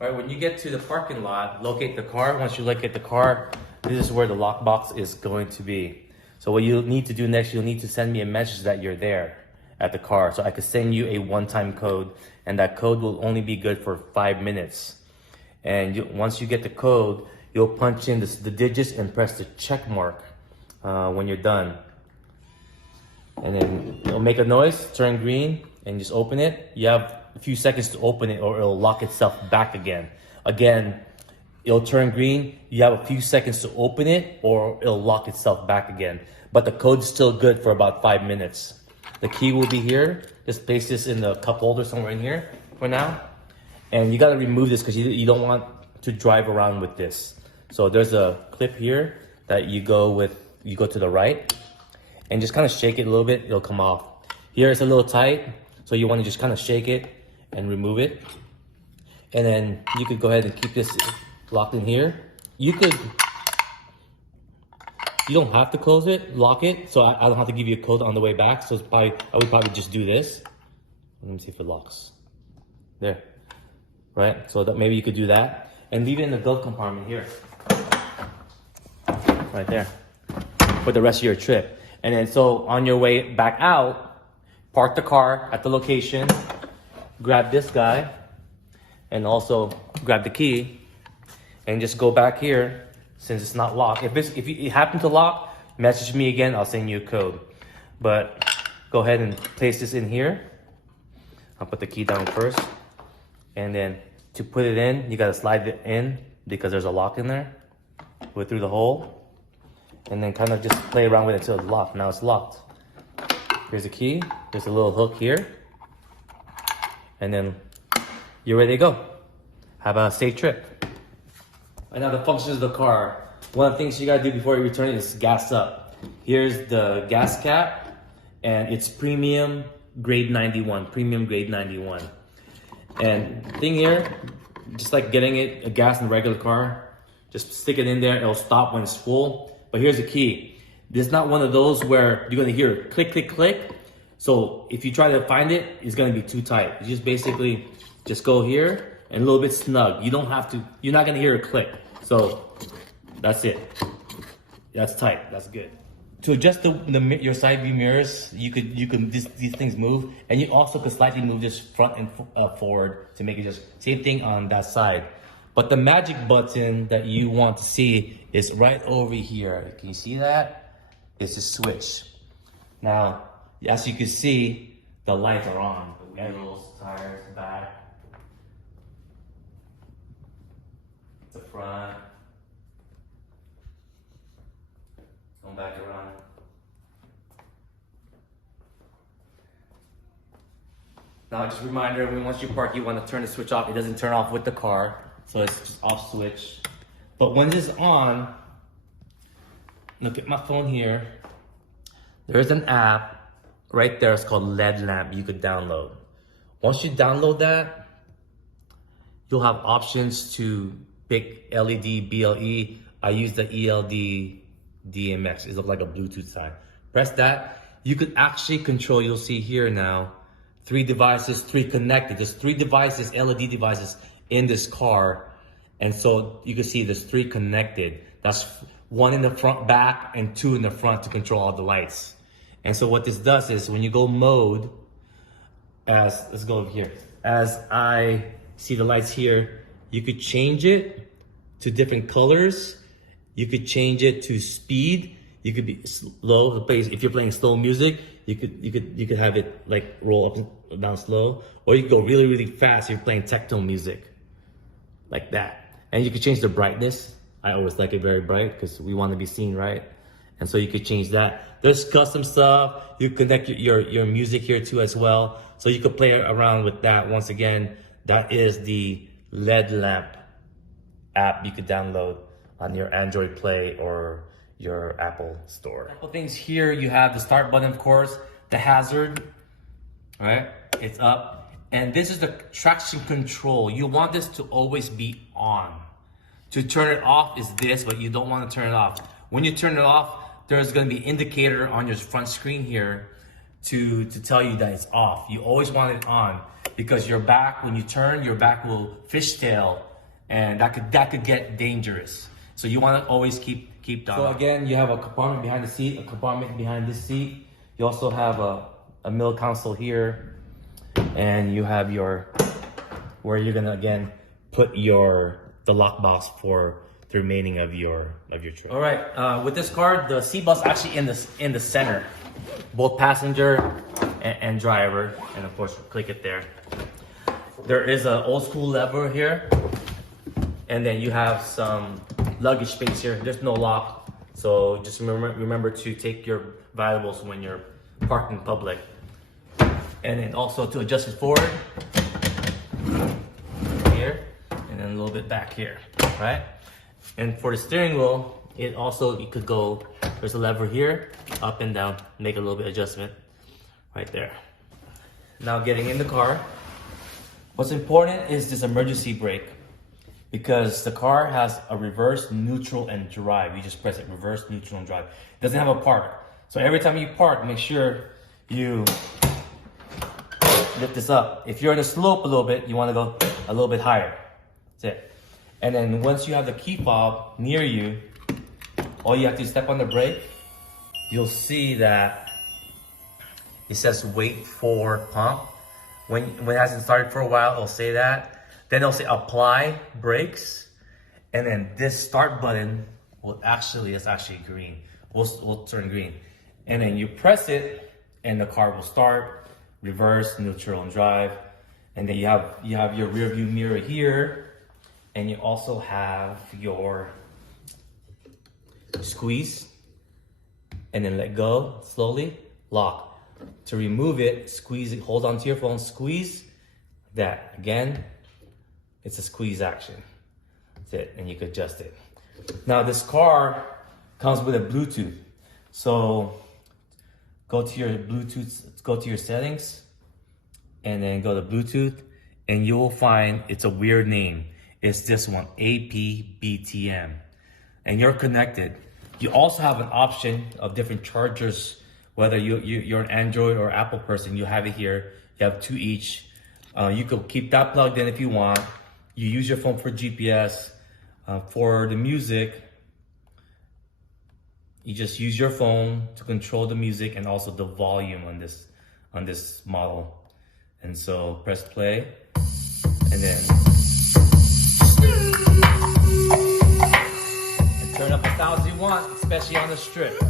All right, when you get to the parking lot, locate the car. Once you locate the car, this is where the lockbox is going to be. So what you'll need to do next, you'll need to send me a message that you're there at the car. So I could send you a one-time code, and that code will only be good for 5 minutes. And once you get the code, you'll punch in the digits and press the check mark when you're done. And then it'll make a noise, turn green, and just open it. You have a few seconds to open it or it'll lock itself back again. Again, it'll turn green. You have a few seconds to open it or it'll lock itself back again. But the code's still good for about 5 minutes. The key will be here. Just place this in the cup holder somewhere in here for now. And you gotta remove this because you don't want to drive around with this. So there's a clip here that you go to the right and just kind of shake it a little bit, it'll come off. Here it's a little tight, so you want to just kind of shake it and remove it. And then you could go ahead and keep this locked in here. You don't have to close it, lock it, so I don't have to give you a code on the way back. So I would probably just do this. Let me see if it locks. There, right? So that maybe you could do that and leave it in the glove compartment here. Right there, for the rest of your trip. And then so on your way back out, park the car at the location, grab this guy, and also grab the key, and just go back here since it's not locked. If you happen to lock, message me again, I'll send you a code. But go ahead and place this in here. I'll put the key down first. And then to put it in, you gotta slide it in because there's a lock in there. Put it through the hole. And then kind of just play around with it until it's locked. Now it's locked. Here's the key. There's a little hook here. And then you're ready to go. Have a safe trip. And now the functions of the car. One of the things you gotta do before you return it is gas up. Here's the gas cap, and it's premium grade 91. Premium grade 91. And thing here, just like getting a gas in a regular car, just stick it in there. It'll stop when it's full. But here's the key. This is not one of those where you're gonna hear click, click, click. So if you try to find it, it's gonna be too tight. You just basically just go here and a little bit snug. You don't have to, you're not gonna hear a click. So that's it. That's tight, that's good. To adjust your side view mirrors, these things move. And you also could slightly move this front and forward to make it just same thing on that side. But the magic button that you want to see is right over here. Can you see that? It's a switch. Now, as you can see, the lights are on. The wheels, tires, back, the front. Going back around. Now, just a reminder, once you park, you want to turn the switch off. It doesn't turn off with the car. So it's just off switch. But when this is on, look at my phone here. There's an app right there. It's called LED lamp you could download. Once you download that, you'll have options to pick LED, BLE. I use the ELD DMX. It looks like a Bluetooth sign. Press that. You could actually control, you'll see here now, 3 devices, 3 connected. There's 3 devices, LED devices in this car, and so you can see there's 3 connected. That's 1 in the front back and 2 in the front to control all the lights. And so what this does is when you go mode, let's go over here. As I see the lights here, you could change it to different colors. You could change it to speed. You could be slow. If you're playing slow music, you could have it like roll up and down slow, or you could go really, really fast if you're playing techno music. Like that. And you could change the brightness. I always like it very bright because we want to be seen, right? And so you could change that. There's custom stuff. You connect your music here too as well. So you could play around with that. Once again, that is the LED lamp app you could download on your Android Play or your Apple Store. A couple things here. You have the start button, of course, the hazard, all right? It's up. And this is the traction control. You want this to always be on. To turn it off is this, but you don't want to turn it off. When you turn it off, there's going to be an indicator on your front screen here to tell you that it's off. You always want it on. because your back, when you turn, your back will fishtail, and that could get dangerous. So you want to always keep down. So again, you have a compartment behind the seat, a compartment behind this seat. You also have a middle console here, and you have where you're gonna again put the lockbox for the remaining of your trip. All right, with this car, the seat belt's actually in the center, both passenger and driver, and of course click it there. There is an old school lever here, and then you have some luggage space here. There's no lock, so just remember to take your valuables when you're parked in public. And then also to adjust it forward here, and then a little bit back here, right? And for the steering wheel, you could go, there's a lever here, up and down, make a little bit adjustment right there. Now getting in the car, what's important is this emergency brake, because the car has a reverse, neutral, and drive. You just press it, reverse, neutral, and drive. It doesn't have a park. So every time you park, make sure you lift this up. If you're in a slope a little bit, you want to go a little bit higher. That's it. And then once you have the key fob near you, all you have to step on the brake. You'll see that it says wait for pump. When it hasn't started for a while, it'll say that. Then it'll say apply brakes. And then this start button it's actually green. Will turn green. And then you press it and the car will start, reverse, neutral, and drive. And then you have your rear view mirror here, and you also have your squeeze, and then let go slowly, lock. To remove it, squeeze it, hold onto your phone, squeeze that. Again, it's a squeeze action. That's it, and you can adjust it. Now this car comes with a Bluetooth. So go to your Bluetooth, go to your settings, and then go to Bluetooth, and you will find it's a weird name. It's this one, APBTM, and you're connected. You also have an option of different chargers, whether you're an Android or Apple person, you have it here. You have 2 each. You could keep that plugged in if you want. You use your phone for GPS. For the music, you just use your phone to control the music and also the volume on this model. And so press play, and then turn up as loud as you want, especially on the strip.